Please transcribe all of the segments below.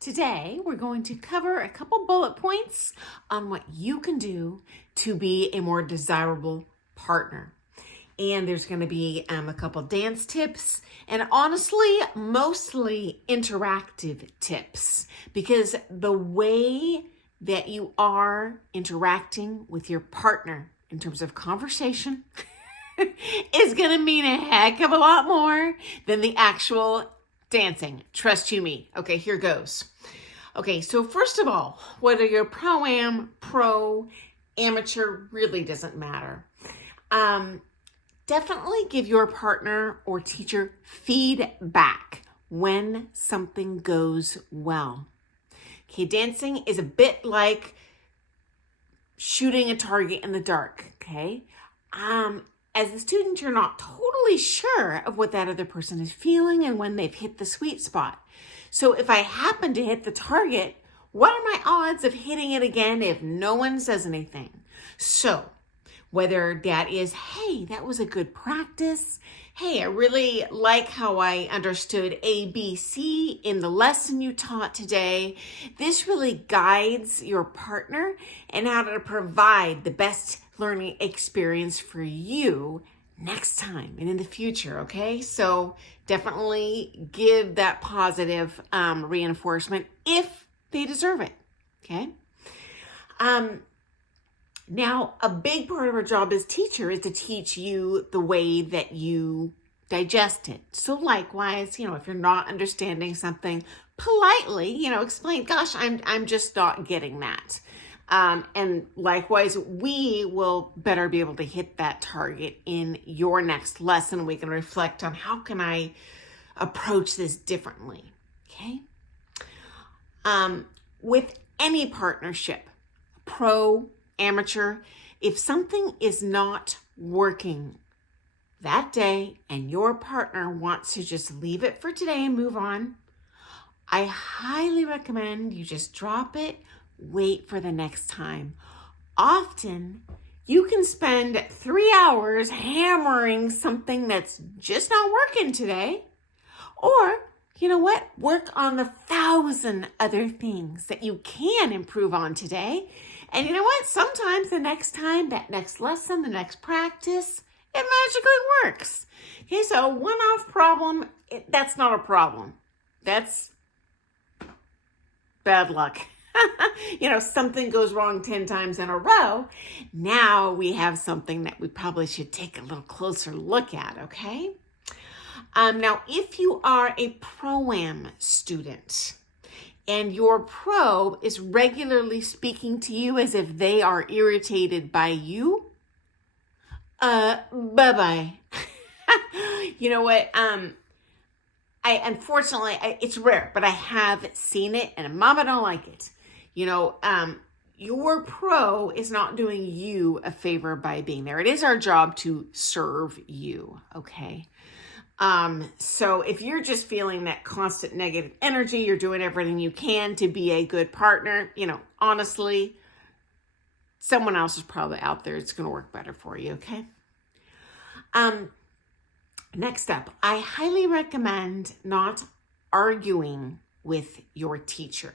Today, we're going to cover a couple bullet points on what you can do to be a more desirable partner. And there's going to be a couple dance tips and honestly, mostly interactive tips, because the way that you are interacting with your partner in terms of conversation is going to mean a heck of a lot more than the actual dancing. Trust you me. Okay, here goes. Okay, so first of all, whether you're pro-am, pro, amateur, really doesn't matter. Definitely give your partner or teacher feedback when something goes well. Okay, dancing is a bit like shooting a target in the dark, okay? As the student, you're not totally sure of what that other person is feeling and when they've hit the sweet spot. So if I happen to hit the target, what are my odds of hitting it again if no one says anything? So whether that is, hey, that was a good practice. Hey, I really like how I understood A, B, C in the lesson you taught today. This really guides your partner and how to provide the best learning experience for you next time and in the future, okay? So definitely give that positive reinforcement if they deserve it, okay? Now, a big part of our job as teacher is to teach you the way that you digest it. So likewise, if you're not understanding something, politely, explain, gosh, I'm just not getting that. And likewise, we will better be able to hit that target in your next lesson. We can reflect on how can I approach this differently, okay? With any partnership, pro, amateur, if something is not working that day and your partner wants to just leave it for today and move on, I highly recommend you just drop it, wait for the next time. Often, you can spend 3 hours hammering something that's just not working today, or you know what? Work on the 1,000 other things that you can improve on today. And you know what? Sometimes the next time, that next lesson, the next practice, it magically works. Okay, so a one-off problem, that's not a problem. That's bad luck. Something goes wrong 10 times in a row. Now we have something that we probably should take a little closer look at, okay? Now, if you are a pro-am student and your pro is regularly speaking to you as if they are irritated by you, bye-bye. You know what? Unfortunately, it's rare, but I have seen it, and Mama don't like it. Your pro is not doing you a favor by being there. It is our job to serve you, okay? So if you're just feeling that constant negative energy, you're doing everything you can to be a good partner, honestly, someone else is probably out there. It's going to work better for you, okay? Next up, I highly recommend not arguing with your teacher,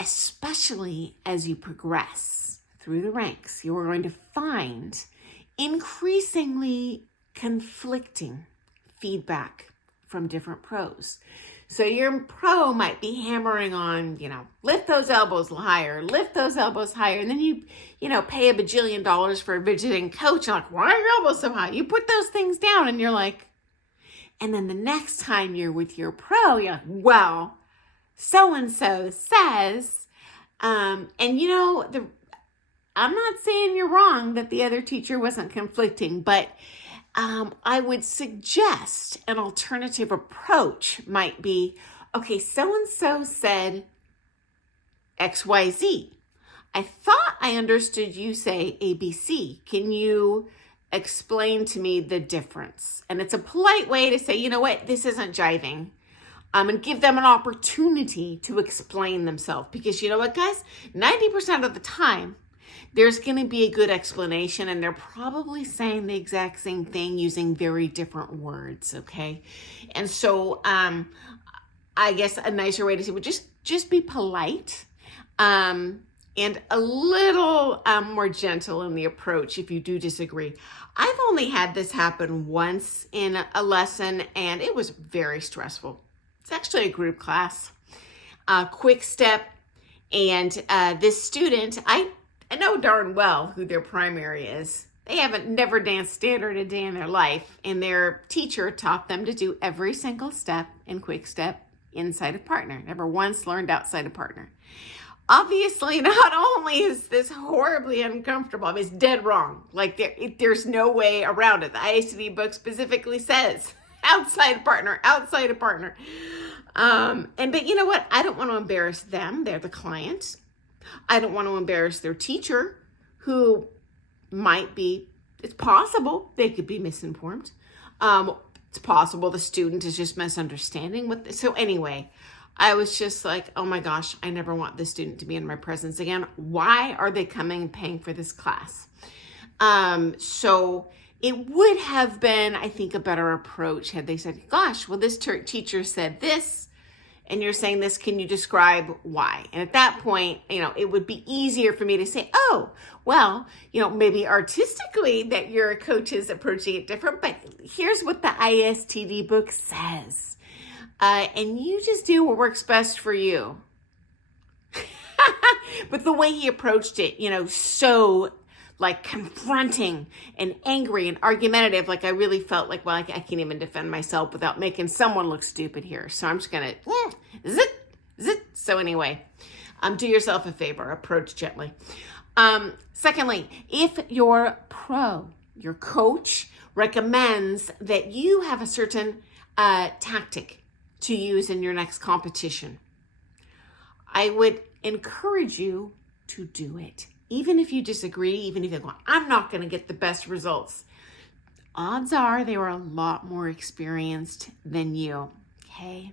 especially as you progress through the ranks. You are going to find increasingly conflicting feedback from different pros. So your pro might be hammering on, lift those elbows higher, lift those elbows higher. And then you pay $1 bajillion for a visiting coach. You're like, why are your elbows so high? You put those things down and you're like, and then the next time you're with your pro, you're like, well, so-and-so says, I'm not saying you're wrong that the other teacher wasn't conflicting, but I would suggest an alternative approach might be, okay, so-and-so said XYZ. I thought I understood you say ABC. Can you explain to me the difference? And it's a polite way to say, you know what, this isn't jiving. And give them an opportunity to explain themselves. Because you know what, guys? 90% of the time, there's going to be a good explanation, and they're probably saying the exact same thing using very different words, okay? And so I guess a nicer way to say would just be polite, and a little more gentle in the approach if you do disagree. I've only had this happen once in a lesson, and it was very stressful. It's actually a group class, quick step, and this student, I know darn well who their primary is. They haven't never danced standard a day in their life, and their teacher taught them to do every single step in quick step inside a partner. Never once learned outside a partner. Obviously, not only is this horribly uncomfortable, I mean, it's dead wrong. Like there's no way around it. The IACD book specifically says outside a partner, outside a partner. But you know what? I don't want to embarrass them. They're the client. I don't want to embarrass their teacher, who might be, it's possible they could be misinformed. It's possible the student is just misunderstanding what so anyway, I was just like, oh my gosh, I never want this student to be in my presence again. Why are they coming and paying for this class? So it would have been, I think, a better approach had they said, gosh, well, this teacher said this, and you're saying this, can you describe why? And at that point, it would be easier for me to say, oh, well, maybe artistically that your coach is approaching it different, but here's what the ISTD book says. And you just do what works best for you. But the way he approached it, so like confronting and angry and argumentative, like I really felt like, well, I can't even defend myself without making someone look stupid here. So I'm just going to zit. So anyway, do yourself a favor, approach gently. Secondly, if your coach recommends that you have a certain tactic to use in your next competition, I would encourage you to do it. Even if you disagree, even if you go, I'm not going to get the best results. Odds are they were a lot more experienced than you, okay?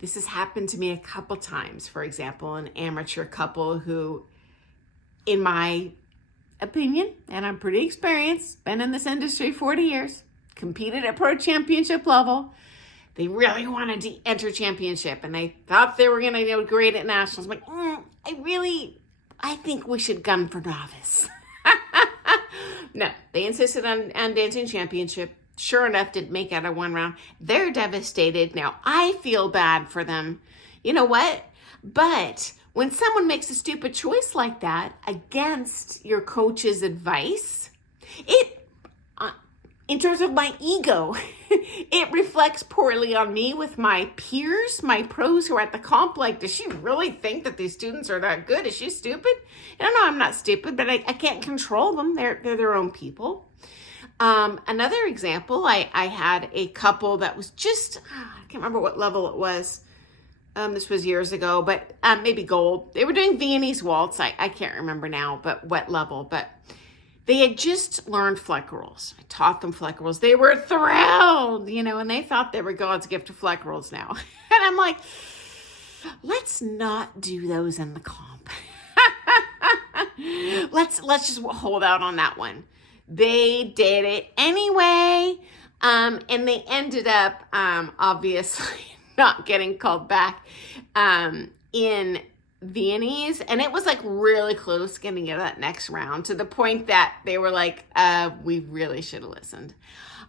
This has happened to me a couple times. For example, an amateur couple who, in my opinion, and I'm pretty experienced, been in this industry 40 years, competed at pro championship level. They really wanted to enter championship, and they thought they were going to do great at nationals. I'm like, I think we should gun for novice. No, they insisted on dancing championship. Sure enough, didn't make out of one round. They're devastated. Now, I feel bad for them. You know what? But when someone makes a stupid choice like that against your coach's advice, in terms of my ego, it reflects poorly on me with my peers, my pros who are at the comp. Like, does she really think that these students are that good? Is she stupid? I don't know, I'm not stupid, but I can't control them. They're their own people. Another example, I had a couple that was just, I can't remember what level it was. This was years ago, but maybe gold. They were doing Viennese waltz. I can't remember now, but what level, but they had just learned fleck rolls. I taught them fleck rolls. They were thrilled, and they thought they were God's gift to fleck rolls now. And I'm like, let's not do those in the comp. Let's just hold out on that one. They did it anyway, and they ended up obviously not getting called back in Viennese, and it was like really close getting to that next round, to the point that they were like, we really should have listened.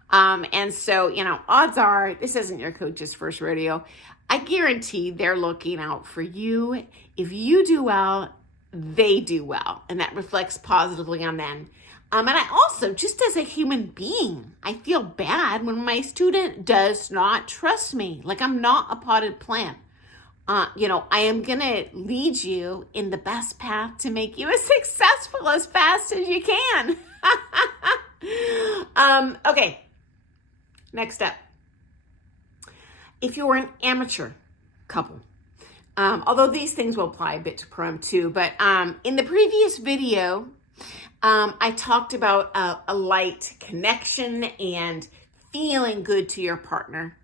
And so, odds are this isn't your coach's first rodeo. I guarantee they're looking out for you. If you do well, they do well, and that reflects positively on them. And I also, just as a human being, I feel bad when my student does not trust me. Like, I'm not a potted plant. I am going to lead you in the best path to make you as successful as fast as you can. Okay. Next step. If you're an amateur couple, although these things will apply a bit to prom too, but in the previous video, I talked about a light connection and feeling good to your partner.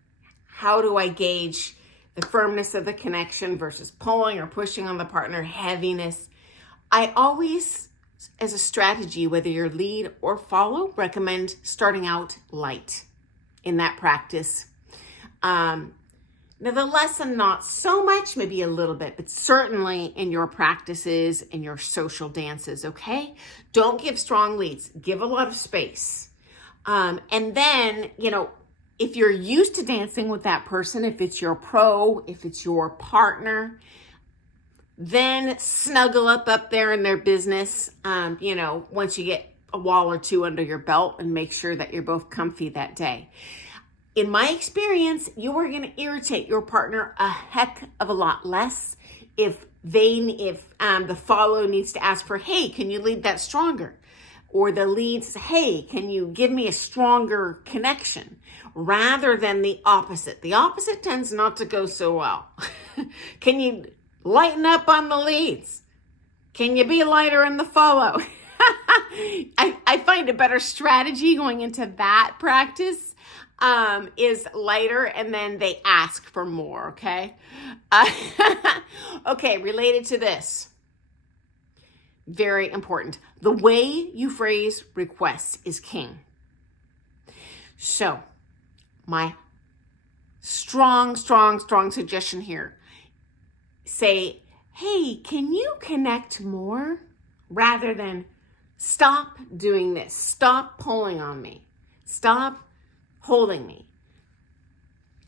How do I gauge the firmness of the connection versus pulling or pushing on the partner, heaviness? I always, as a strategy, whether you're lead or follow, recommend starting out light in that practice. Now the lesson, not so much, maybe a little bit, but certainly in your practices and your social dances, okay? Don't give strong leads. Give a lot of space. And then, if you're used to dancing with that person, if it's your pro, if it's your partner, then snuggle up there in their business, once you get a wall or two under your belt, and make sure that you're both comfy that day. In my experience, you are going to irritate your partner a heck of a lot less if the follow needs to ask for, hey, can you lead that stronger? Or the lead says, hey, can you give me a stronger connection? Rather than the opposite. The opposite tends not to go so well. Can you lighten up on the leads? Can you be lighter in the follow? I find a better strategy going into that practice is lighter, and then they ask for more, okay? Okay, related to this, very important. The way you phrase requests is king. So, my strong suggestion here, say, hey, can you connect more? Rather than stop doing this, stop pulling on me, stop holding me.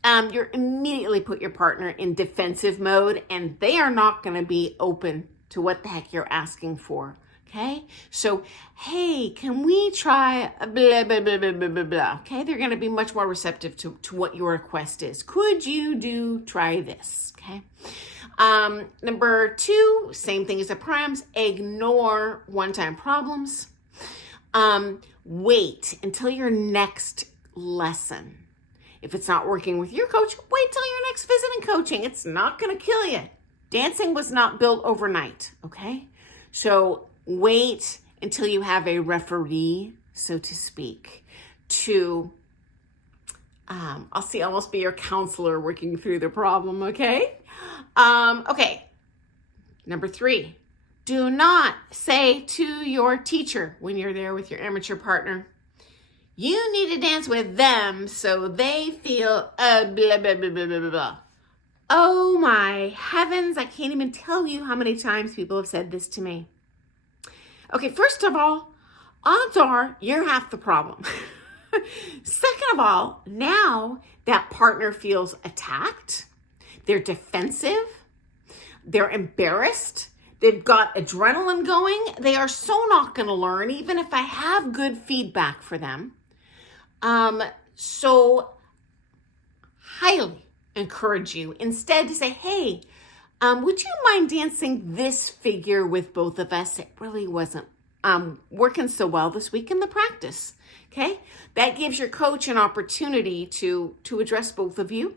You're immediately put your partner in defensive mode, and they are not going to be open to what the heck you're asking for. Okay, so hey, can we try a blah blah blah blah blah blah blah? Okay, they're going to be much more receptive to what your request is. Could you try this? Okay. Number 2, same thing as the primes. Ignore one-time problems. Wait until your next lesson. If it's not working with your coach, wait till your next visit in coaching. It's not going to kill you. Dancing was not built overnight, okay? So wait until you have a referee, so to speak, to, I'll almost be your counselor working through the problem, okay? Okay, number 3, do not say to your teacher when you're there with your amateur partner, you need to dance with them so they feel blah, blah, blah, blah, blah, blah, blah. Oh my heavens, I can't even tell you how many times people have said this to me. Okay, first of all, odds are you're half the problem. Second of all, now that partner feels attacked, they're defensive, they're embarrassed, they've got adrenaline going, they are so not going to learn, even if I have good feedback for them. So highly encourage you instead to say, hey, would you mind dancing this figure with both of us? It really wasn't working so well this week in the practice. Okay, that gives your coach an opportunity to address both of you.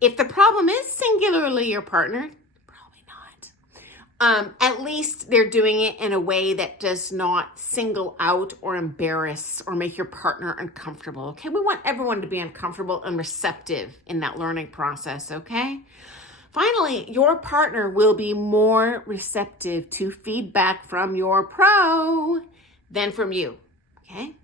If the problem is singularly your partner, probably not. At least they're doing it in a way that does not single out or embarrass or make your partner uncomfortable. Okay, we want everyone to be uncomfortable and receptive in that learning process. Okay. Finally, your partner will be more receptive to feedback from your pro than from you. Okay.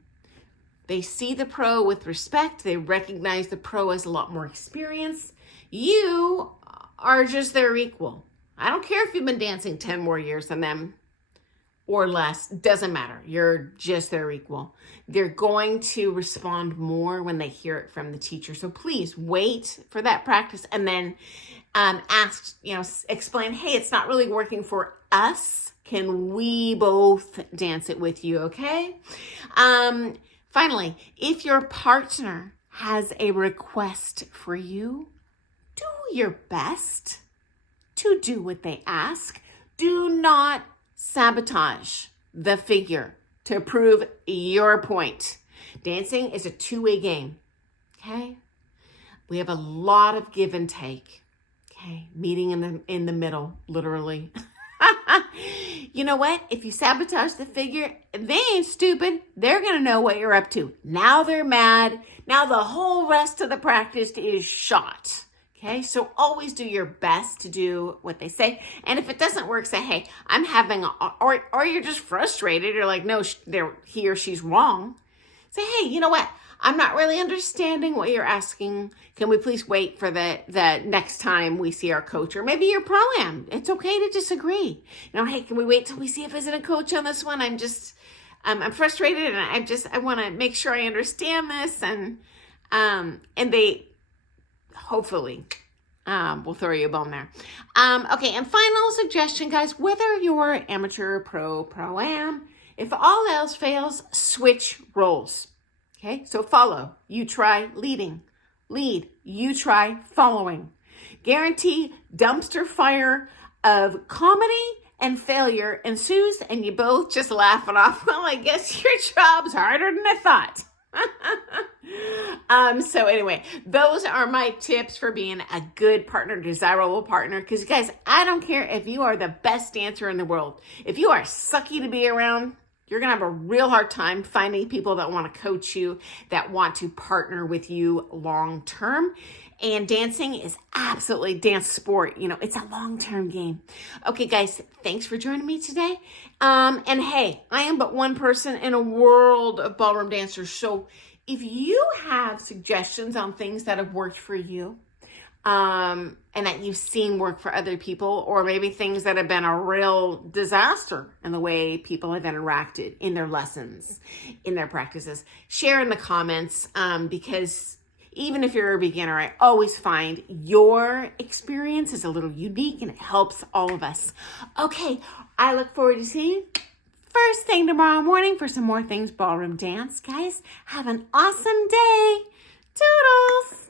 They see the pro with respect. They recognize the pro has a lot more experience. You are just their equal. I don't care if you've been dancing 10 more years than them or less. Doesn't matter. You're just their equal. They're going to respond more when they hear it from the teacher. So please wait for that practice and then ask, explain, hey, it's not really working for us. Can we both dance it with you? Okay. Finally, if your partner has a request for you, do your best to do what they ask. Do not sabotage the figure to prove your point. Dancing is a two-way game, okay? We have a lot of give and take, okay? Meeting in the middle, literally. You know what? If you sabotage the figure, they ain't stupid. They're going to know what you're up to. Now they're mad. Now the whole rest of the practice is shot. Okay, so always do your best to do what they say. And if it doesn't work, say, hey, I'm having, or you're just frustrated. You're like, no, he or she's wrong. Say, hey, you know what? I'm not really understanding what you're asking. Can we please wait for the next time we see our coach? Or maybe your pro-am. It's okay to disagree. Hey, can we wait till we see a visiting coach on this one? I'm frustrated, and I want to make sure I understand this, and they hopefully will throw you a bone there. Okay, and final suggestion, guys, whether you're amateur, pro-am, if all else fails, switch roles. Okay, so follow, you try leading. Lead, you try following. Guarantee dumpster fire of comedy and failure ensues, and you both just laugh it off. Well, I guess your job's harder than I thought. So anyway, those are my tips for being a good partner, desirable partner. Because guys, I don't care if you are the best dancer in the world. If you are sucky to be around, you're going to have a real hard time finding people that want to coach you, that want to partner with you long term. And dancing is absolutely dance sport. It's a long-term game. Okay, guys, thanks for joining me today. And hey, I am but one person in a world of ballroom dancers. So if you have suggestions on things that have worked for you, and that you've seen work for other people, or maybe things that have been a real disaster in the way people have interacted in their lessons, in their practices, share in the comments, because even if you're a beginner, I always find your experience is a little unique and it helps all of us. Okay, I look forward to seeing you first thing tomorrow morning for some more things ballroom dance. Guys, have an awesome day. Toodles!